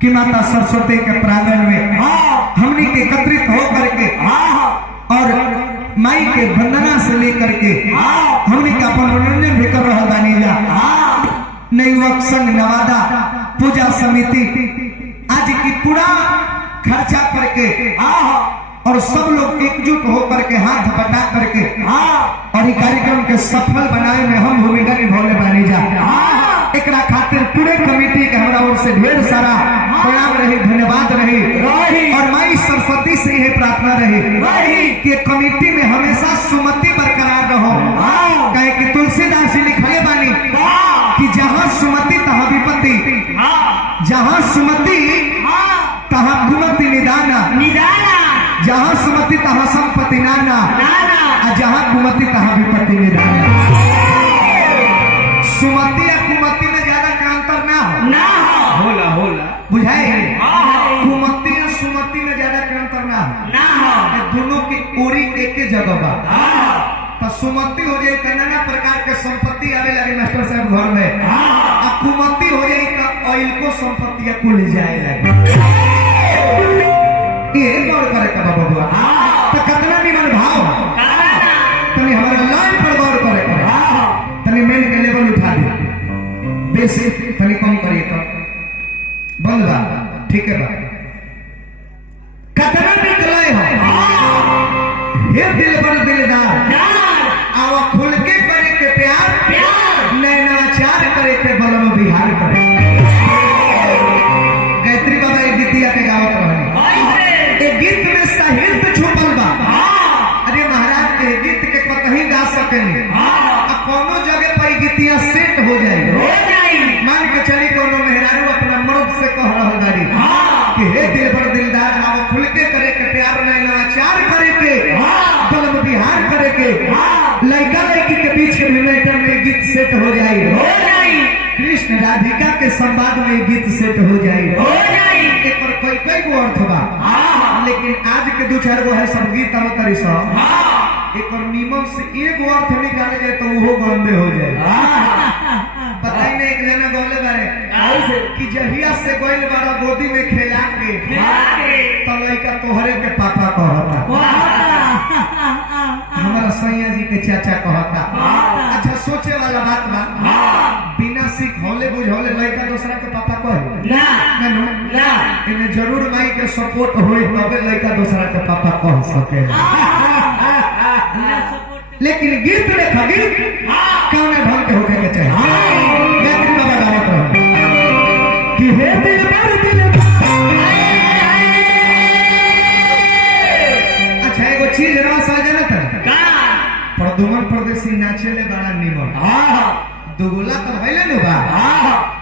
कि माता सरस्वती के प्रांगण में हमने के एकत्रित होकर के और माई के वंदना से लेकर के हमने का अपन मनोरंजन भी कर रहा बानी जा। युवक संघ नवादा पूजा समिति आज की पूरा खर्चा करके और सब लोग एकजुट होकर के हाथ बटा करके और कार्यक्रम के सफल बनाए में हम भूमिका निभाने बानी जा। एकरा खातिर पूरे कमेटी के हमरा ओर से ढेर सारा प्रणाम रही, धन्यवाद रही और माई सरस्वती से यह प्रार्थना रही कि कमेटी में हमेशा सुमति बरकरार रहो। कहे कि तुलसीदास जी लिखले बानी कि जहाँ सुमति तहाँ विपत्ति, जहाँ सुमति तहाँ कुमति निदाना, जहाँ सुमति तहाँ संपत्ति नाना, जहाँ कुमति तहाँ विपत्ति निदाना। सुमति या कुमति में ज्यादा का अंतर ना होला बुझाए। कुमति या सुमति में ज्यादा का अंतर ना दोनों की ओरी एक जगह बा। तो सुमति हो जाए तो नाना प्रकार के संपत्ति आवे लगे मास्टर साहब घर में, और कुमति हो जाए तो ऑयल को संपत्ति कुल जाए लगे। ये गौर करे का बाबा तो कितना निमन भाव तनी हमारे लाइन पर गौर करे तनी मेन के लेवल उठा दे, बेसी तनी कम करिए बंद बा, ठीक है बा। कितना निकले हो हे दिल पर दिलदार, आवा खुल के करे के प्यार, नैनाचार करे के बलम बिहार करे। गायत्री बाबा एक गीतिया के गावत रहे, एक गीत में साहित्य छुपल बा। अरे महाराज के गीत के कतही गा सकेनी, कोनो जगह पर गीतिया सेट हो जाए। मान के चली कोनो मेहरारू अपना मर्द से कह रहा गाड़ी कि हे दिल पर दिलदार, आवा खुल के करे के प्यार, नैनाचार करे के बलम बिहार करे के। लड़का लड़की के बीच के मैटर में गीत सेट हो जाए। कृष्ण राधिका के संवाद में गीत सेट हो जाए। एक और कई गो अर्थ बा, लेकिन आज के दो चार गो है सब गीत अवतरी सब। एक और नीमन से एक अर्थ निकाले जाए तो वो गंदे हो जाए। पता ही नहीं, एक जना गौले बारे कि जहिया से गोइल बारा गोदी में खेला के तो लड़का तोहरे के पापा कहता, हमारा सैया जी के चाचा कहता। अच्छा सोचे वाला बात बा, बिना सीख होले बुझौले लड़का दूसरा के पापा कहे ना, इन्हें जरूर माई के सपोर्ट होई तबे लड़का दूसरा के पापा कह सके। लेकिन गीत देखा गीत कौन ढंग के होके के चाहिए। गायत्री बाबा गावत रहे कि हे दिल पर दिल। अच्छा एगो चीज रवा सजन था प्रदुमन परदेसी नाचेले बड़ा निमन। दुगुला तो भइले न बा,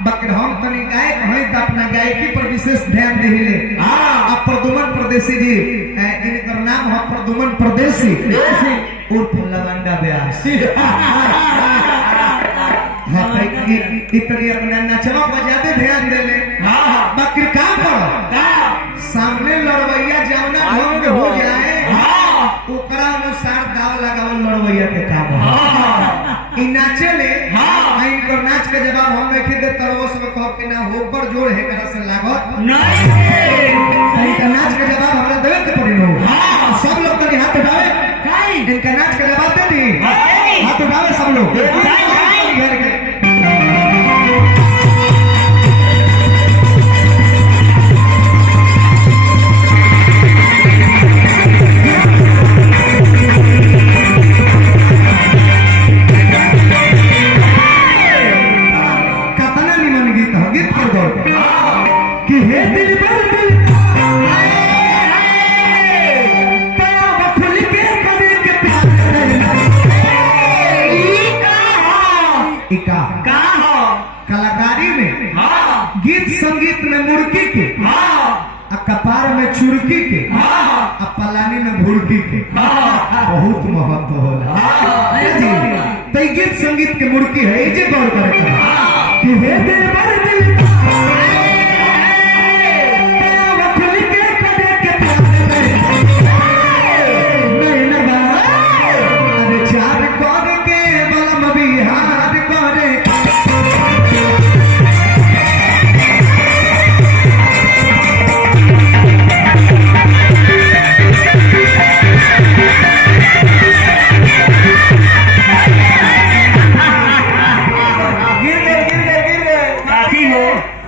बकर हम तनी गायक हई त अपना गायकी पर विशेष ध्यान देहिले। अब प्रदुमन परदेसी जी, इनकर नाम है प्रदुमन परदेसी उर्फ लवंडा व्यास। इतनी अपना नचवा पर ज्यादा ध्यान देले, बकर का करो सामने लड़वैया जौना ढंग हो जाए ओकरा अनुसार दाव लगावल लड़वैया के काम। इ नाचेले इनकर नाच के जवाब हम नहीं दे तरवो से कह के ना होकर जोड़ है करा से लागत नहीं। इनका नाच के जवाब हमरा देवे के पड़ी नो। सब लोग तनी हाथ उठावे, इनका नाच के जवाब दे दी, हाथ उठावे सब लोग। कि हे दिल पर दिल खुल के करे के प्यार कलाकारी में गीत संगीत में मुर्गी के, कपार में चुरकी के, पलानी में भुड़की के बहुत महत्व होला। तो गीत संगीत के मुर्गी है ये गौर करे कि हे दिल पर दिल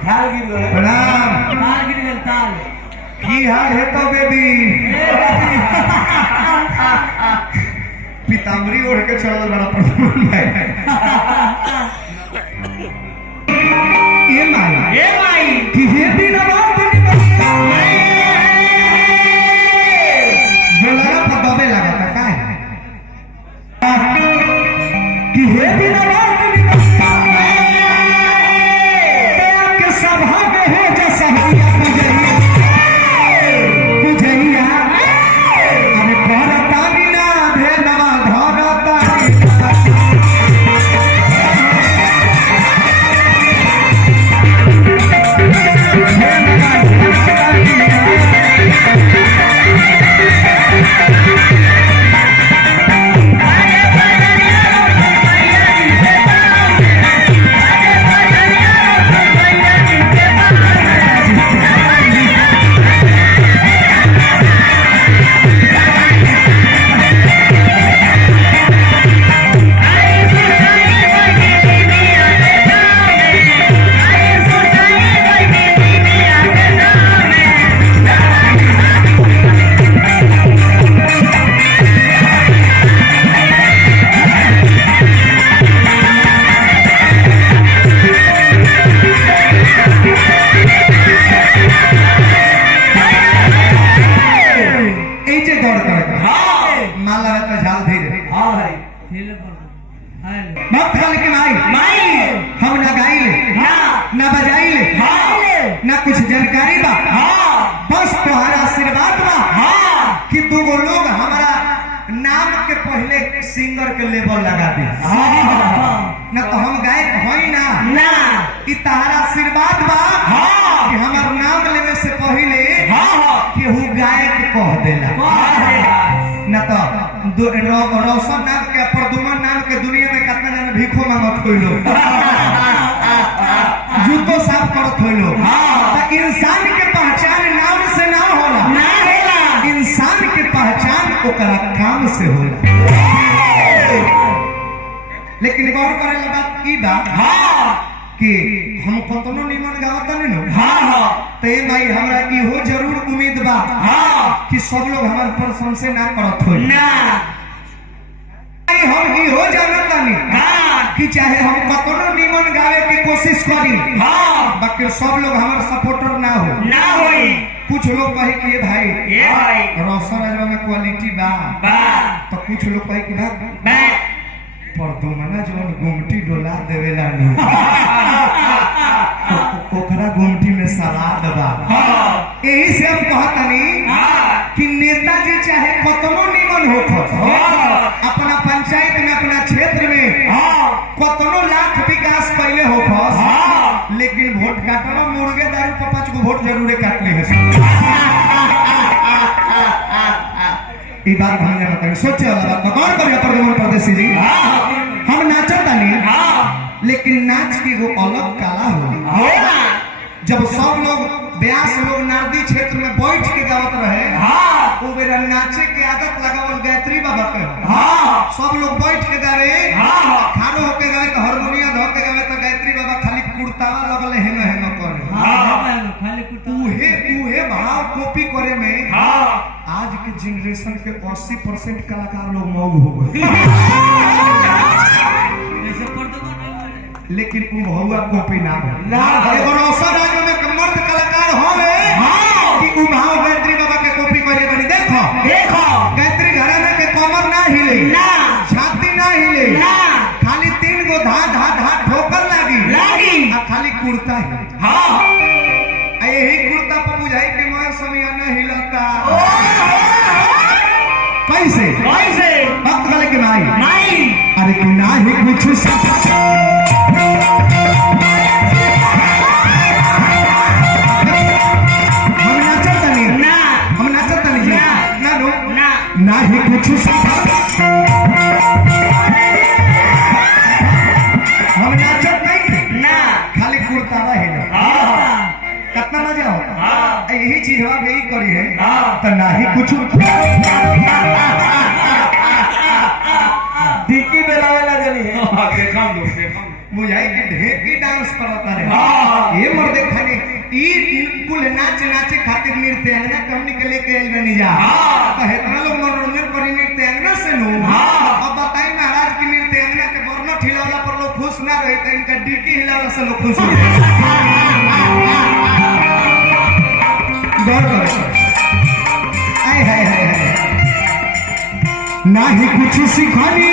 थाल गिर गए प्रणाम थाल गिर गए ताल की हाल है तो बेबी पीताम्बरी ओढ़ के चल बड़ा प्रसन्न है ये माई कि ये भी नवाब बनी बनिया जो लगा था बाबे लगा था का है कि ये भी नवाब बनी बनिया के सभा में हो जो सहिया पुजैया अरे करता बिना भेलवा धरता ना बजाइले ना कुछ जानकारी बा बस तुम्हारा आशीर्वाद बा कि दो लोग हमारा नाम के पहले सिंगर के लेवल लगा दे ना तो हम गायक होई ना इ तहरा आशीर्वाद बा कि हमार नाम लेवे से पहले केहू गायक कह देला ना तो रोशन नाम के प्रदुमन नाम के दुनिया में कितना जन भीखो मांगत होई लोग जूतो साफ करत होई लोग तो इंसान के पहचान नाम से ना होला इंसान के पहचान ओकरा काम से होला लेकिन गौर करे ला बात की बात कि हम कतनो निमन गावत नहीं नो ते भाई हमरा इहो जरूर उम्मीद बा कि सब लोग हमार प्रशंसा ना करत होई ना हम इहो जानत नहीं कि चाहे हम कतनो निमन गावे की कोशिश करी बाकी सब लोग हमार सपोर्टर ना होई कुछ लोग कहे कि भाई रोशन राजवा में क्वालिटी बा तो कुछ लोग कहे कि परदुमना जवन गुमटी डोला देवेला नु ओकरा गुमटी में सलाद बा यही से हम कहतनी कि नेताजी चाहे कतनो निमन होखस अपना पंचायत में अपना क्षेत्र में कतनो लाख विकास पहले होखस लेकिन वोट काटवा मुर्गे दारू पर 5 गो वोट जरूर काट ले ई बात हम जानत नहीं सोचे वाला बात कौन करिया प्रदुमन परदेसी जी हम नाचत नहीं लेकिन नाच की वो अलग कला होला जब सब लोग व्यास लोग नारदी क्षेत्र में बैठ के गावत रहे वो बेरा नाचे के आदत लगावल गायत्री बाबा के सब लोग बैठ के गावे खानो होके गावे तो हारमोनियम धो के गावे तो गायत्री बाबा खाली कुर्तावा लगल है ना करे खाली उहे भाव कॉपी करे में आज के जनरेशन के 80% कलाकार लोग मौग हो गए लेकिन उहुआ कॉपी ना एगो रोशन राज में मर्द कलाकार होवे कि उभाव गायत्री बाबा के कॉपी करे बनी देखो गायत्री घराना के कमर ना हिले छाती ना हिले खाली 3 गो धा धा धा ठोकर लागी आ खाली कुर्ता ही यही कुर्ता पर बुझाई के मोर समियाना हिलता कैसे वक्त गले के माई अरे कि ना ही कुछ हम नाचत नहीं ना ही कुछ हम नाचत नहीं खाली कुर्ता हिला कितना मजा होता यही चीज हम यही करी है तो ना ही कुछ टिकी बेलावेला जली है बुझाई कि ढेकी डांस करता रे हाँ। ये मर्दे खाने ई कुल नाच नाचे खातिर नृत्यांगना हमनी के लेके आइल बनी जा हाँ। तो इतना लोग मनोरंजन करी नृत्यांगना से नु हाँ। अब बताई महाराज की नृत्यांगना के बरनट हिलावला पर लोग खुश ना रहे तो इनका डिक्की हिलावला से लोग खुश हो गौर करो आय हाय हाय हाय ना ही कुछ सिखानी